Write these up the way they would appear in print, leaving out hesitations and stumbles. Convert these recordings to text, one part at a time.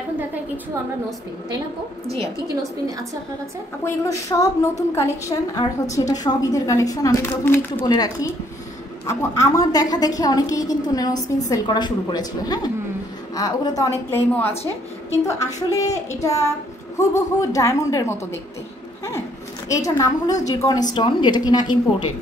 এখন দেখায় কিছু আমরা নোজপিন, তাই না আপু? জি, কি কি নোজপিন আছে আপনার কাছে আপু? এগুলো সব নতুন কালেকশন, আর হচ্ছে এটা সব ঈদের কালেকশন। আমি প্রথমে একটু বলে রাখি আপু, আমার দেখা দেখে অনেকেই কিন্তু নোজপিন সেল করা শুরু করেছিল। হ্যাঁ, ওগুলো তো অনেক ক্লেমও আছে, কিন্তু আসলে এটা হুবহু ডায়মন্ডের মতো দেখতে। হ্যাঁ, এটার নাম হলো জিরকন স্টোন, যেটা কিনা ইম্পোর্টেড।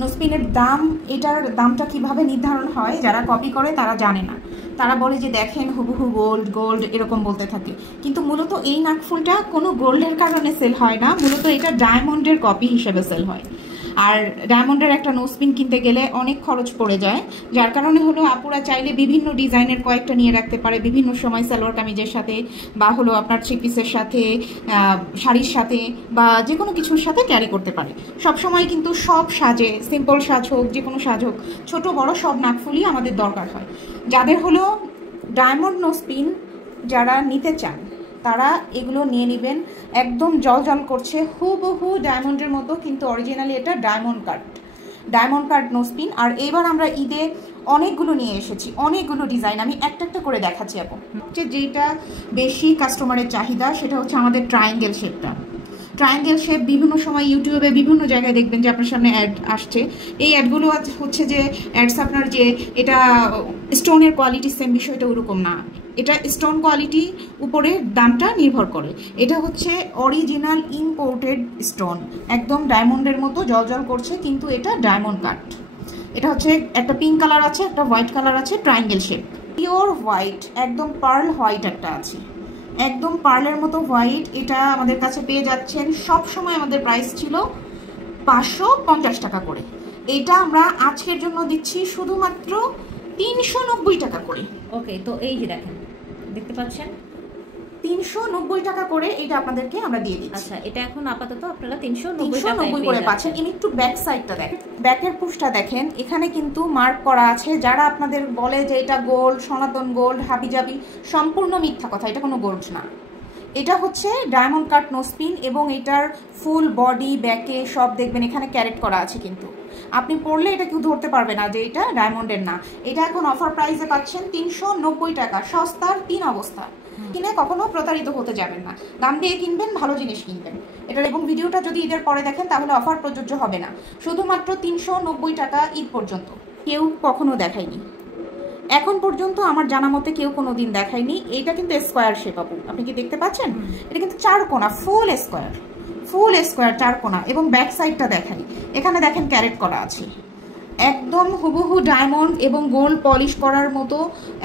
নোজপিনের দাম, এটার দামটা কিভাবে নির্ধারণ হয়, যারা কপি করে তারা জানে না। তারা বলে যে দেখেন হুবহু গোল্ড গোল্ড এরকম বলতে থাকে, কিন্তু মূলত এই নাকফুলটা কোনো গোল্ডের কারণে সেল হয় না, মূলত এটা ডায়মন্ডের কপি হিসেবে সেল হয়। আর ডায়মন্ডের একটা নোজপিন কিনতে গেলে অনেক খরচ পড়ে যায়, যার কারণে হলো আপুরা চাইলে বিভিন্ন ডিজাইনের কয়েকটা নিয়ে রাখতে পারে, বিভিন্ন সময় সালোয়ার কামিজের সাথে বা হলো আপনার থ্রি পিসের সাথে, শাড়ির সাথে বা যে কোনো কিছুর সাথে ক্যারি করতে পারে। সব সময় কিন্তু সব সাজে, সিম্পল সাজ হোক, যে কোনো সাজ হোক, ছোটো বড় সব নাকফুলই আমাদের দরকার হয়। যাদের হলো ডায়মন্ড নোজপিন যারা নিতে চান তারা এগুলো নিয়ে নেবেন। একদম জল জল করছে, হুবহু ডায়মন্ডের মতো, কিন্তু অরিজিনালি এটা ডায়মন্ড কাট নোজপিন। আর এবার আমরা ঈদে অনেকগুলো নিয়ে এসেছি, অনেকগুলো ডিজাইন। আমি একটা একটা করে দেখাচ্ছি আপু। যেটা বেশি কাস্টমারের চাহিদা সেটা হচ্ছে আমাদের ট্রায়াঙ্গেল শেপটা। ট্রায়াঙ্গেল শেপ বিভিন্ন সময় ইউটিউবে বিভিন্ন জায়গায় দেখবেন যে আপনার সামনে অ্যাড আসছে। এই অ্যাডগুলো হচ্ছে যে অ্যাডস আপনার যে এটা স্টোনের কোয়ালিটি সেম, বিষয়টা ওরকম না। এটা স্টোন কোয়ালিটি উপরে দামটা নির্ভর করে। এটা হচ্ছে অরিজিনাল ইম্পোর্টেড স্টোন, একদম ডায়মন্ডের মতো জল করছে, কিন্তু এটা ডায়মন্ড কাট। এটা হচ্ছে একটা পিঙ্ক কালার আছে, একটা হোয়াইট কালার আছে, ট্রায়াঙ্গেল শেপ, পিওর হোয়াইট, একদম পার্ল হোয়াইট একটা আছে, একদম পার্লের মতো হোয়াইট। এটা আমাদের কাছে পেয়ে যাচ্ছেন, সব সময় আমাদের প্রাইস ছিল 550 টাকা করে। এটা আমরা আজকের জন্য দিচ্ছি শুধুমাত্র 390 টাকা করে। ওকে, তো এই যে দেখেন, দেখতে পাচ্ছেন 390 টাকা করে এটা আপনাদেরকে আমরা দিয়ে দিচ্ছি। আচ্ছা, এটা এখন আপাতত আপনারা 390 করে পাচ্ছেন। একটু ব্যাক সাইডটা দেখেন, ব্যাকের পুশটা দেখেন, এখানে কিন্তু মার্ক করা আছে। যারা আপনাদের বলে যে এটা গোল্ড, সনাতন গোল্ড, হাবিজাবি, সম্পূর্ণ মিথ্যা কথা, এটা কোনো গোল্ড না। এটা হচ্ছে ডায়মন্ড কাট নোজপিন, এবং এটার ফুল বডি ব্যাকে সব দেখবেন এখানে ক্যারেট করা আছে, কিন্তু আপনি পরলে এটা কেউ ধরতে পারবে না যে এটা ডায়মন্ডের না। এটা এখন অফার প্রাইসে পাচ্ছেন 390 টাকা, সস্তার 3 অবস্থা। কিনে কখনো প্রতারিত হতে যাবেন না, দাম দিয়ে কিনবেন, ভালো জিনিস কিনবেন এটার। এবং ভিডিওটা যদি ঈদের পরে দেখেন তাহলে অফার প্রযোজ্য হবে না, শুধুমাত্র 390 টাকা ঈদ পর্যন্ত। কেউ কখনো দেখায়নি এখন পর্যন্ত, আমার জানা মতে কেউ কোনো দিন দেখায়নি। এটা কিন্তু স্কোয়ার শেপ আপু, আপনি কি দেখতে পাচ্ছেন? এটা কিন্তু 4 কোণা, ফুল স্কোয়ার 4 কোণা। এবং ব্যাক সাইডটা দেখাই, এখানে দেখেন ক্যারেট করা আছে, একদম হুবহু ডায়মন্ড এবং গোল্ড পলিশ করার মতো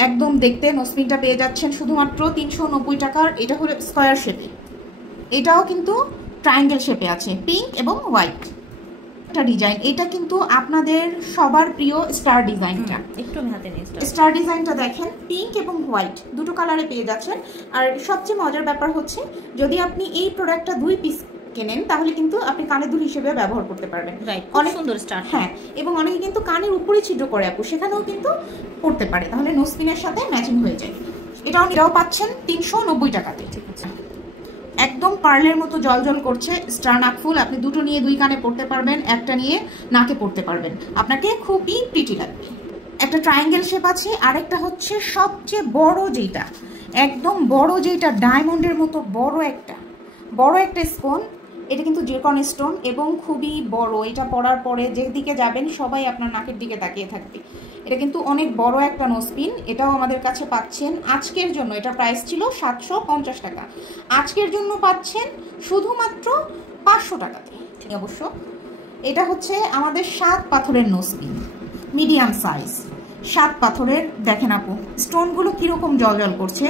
একদম দেখতে নোজপিনটা পেয়ে যাচ্ছেন শুধুমাত্র 390 টাকার। এটা হলো স্কোয়ার শেপে, এটাও কিন্তু ট্রায়াঙ্গেল শেপে আছে, পিঙ্ক এবং হোয়াইট একটা ডিজাইন। এটা কিন্তু আপনাদের সবার প্রিয় স্টার ডিজাইনটা, একটু হাতে নিয়ে স্টার ডিজাইনটা দেখেন, পিঙ্ক এবং হোয়াইট দুটো কালারে পেয়ে যাচ্ছেন। আর সবচেয়ে মজার ব্যাপার হচ্ছে, যদি আপনি এই প্রোডাক্টটা 2 পিস কেনেন তাহলে কিন্তু আপনি কানের দুল হিসেবে ব্যবহার করতে পারবেন। অনেক সুন্দর স্টার। হ্যাঁ, এবং অনেকে কিন্তু কানের উপরে ছিদ্র করে আপু, সেখানেও কিন্তু পড়তে পারে, তাহলে নোজপিনের সাথে ম্যাচিং হয়ে যায়। এটাও পাচ্ছেন 390 টাকাতে। ঠিক আছে, একদম পার্লের মতো জল করছে স্টার নাকফুল। আপনি দুটো নিয়ে 2 কানে পড়তে পারবেন, একটা নিয়ে নাকে পড়তে পারবেন, আপনাকে খুবই প্রিটি লাগবে। একটা ট্রায়াঙ্গেল শেপ আছে, আরেকটা হচ্ছে সবচেয়ে বড় যেটা, একদম বড় যেটা ডায়মন্ডের মতো বড় একটা স্টোন। এটা কিন্তু জিরকন স্টোন এবং খুবই বড়। এটা পরার পরে যেদিকে যাবেন সবাই আপনার নাকের দিকে তাকিয়ে থাকবে। এটা কিন্তু অনেক বড় একটা নোজপিন। এটাও আমাদের কাছে পাচ্ছেন আজকের জন্য, এটা প্রাইস ছিল 750 টাকা, আজকের জন্য পাচ্ছেন শুধুমাত্র 500 টাকাতে অবশ্য। এটা হচ্ছে আমাদের 7 পাথরের নোজপিন, মিডিয়াম সাইজ 7 পাথরের। দেখেন আপু স্টোনগুলো কীরকম জল করছে,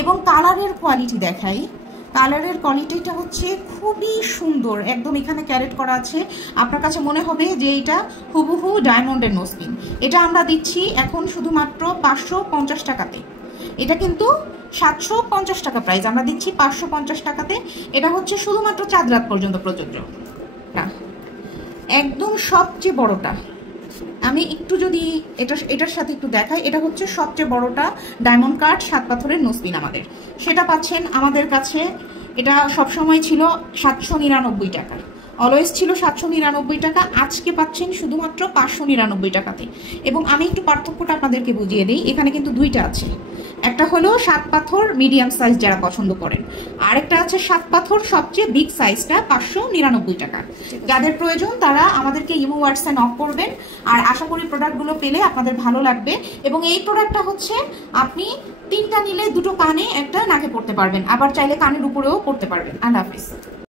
এবং কালারের কোয়ালিটি দেখাই। কালারের কোয়ালিটিটা হচ্ছে খুবই সুন্দর, একদম এখানে ক্যারেট করা আছে, আপনার কাছে মনে হবে যে এটা হুবহু ডায়মন্ডের নোজপিন। এটা আমরা দিচ্ছি এখন শুধুমাত্র 550 টাকাতে। এটা কিন্তু 750 টাকা প্রাইস, আমরা দিচ্ছি 550 টাকাতে। এটা হচ্ছে শুধুমাত্র চাঁদ রাত পর্যন্ত প্রযোজ্য। একদম সবচেয়ে বড়টা আমি একটু যদি এটার সাথে একটু দেখাই, এটা হচ্ছে সবচেয়ে বড়টা ডায়মন্ড কাট 7 পাথরের নোজপিন আমাদের, সেটা পাচ্ছেন আমাদের কাছে। এটা সবসময় ছিল 799 টাকার, অলওয়েজ ছিল 799 টাকা, আজকে পাচ্ছেন শুধুমাত্র 599 টাকাতে। এবং আমি একটু পার্থক্যটা আপনাদেরকে বুঝিয়ে দিই, এখানে কিন্তু দুইটা আছে, একটা হলো 7 পাথর মিডিয়াম সাইজ যারা পছন্দ করেন, আর একটা আছে 7 পাথর সবচেয়ে বিগ সাইজটা 599 টাকা। যাদের প্রয়োজন তারা আমাদেরকে ইমো হোয়াটসঅ্যাপ নক করবেন, আর আশা করি প্রোডাক্টগুলো পেলে আপনাদের ভালো লাগবে। এবং এই প্রোডাক্টটা হচ্ছে আপনি 3টা নিলে 2টো কানে একটা নাকে পড়তে পারবেন, আবার চাইলে কানের উপরেও পড়তে পারবেন। আল্লাহ হাফিজ।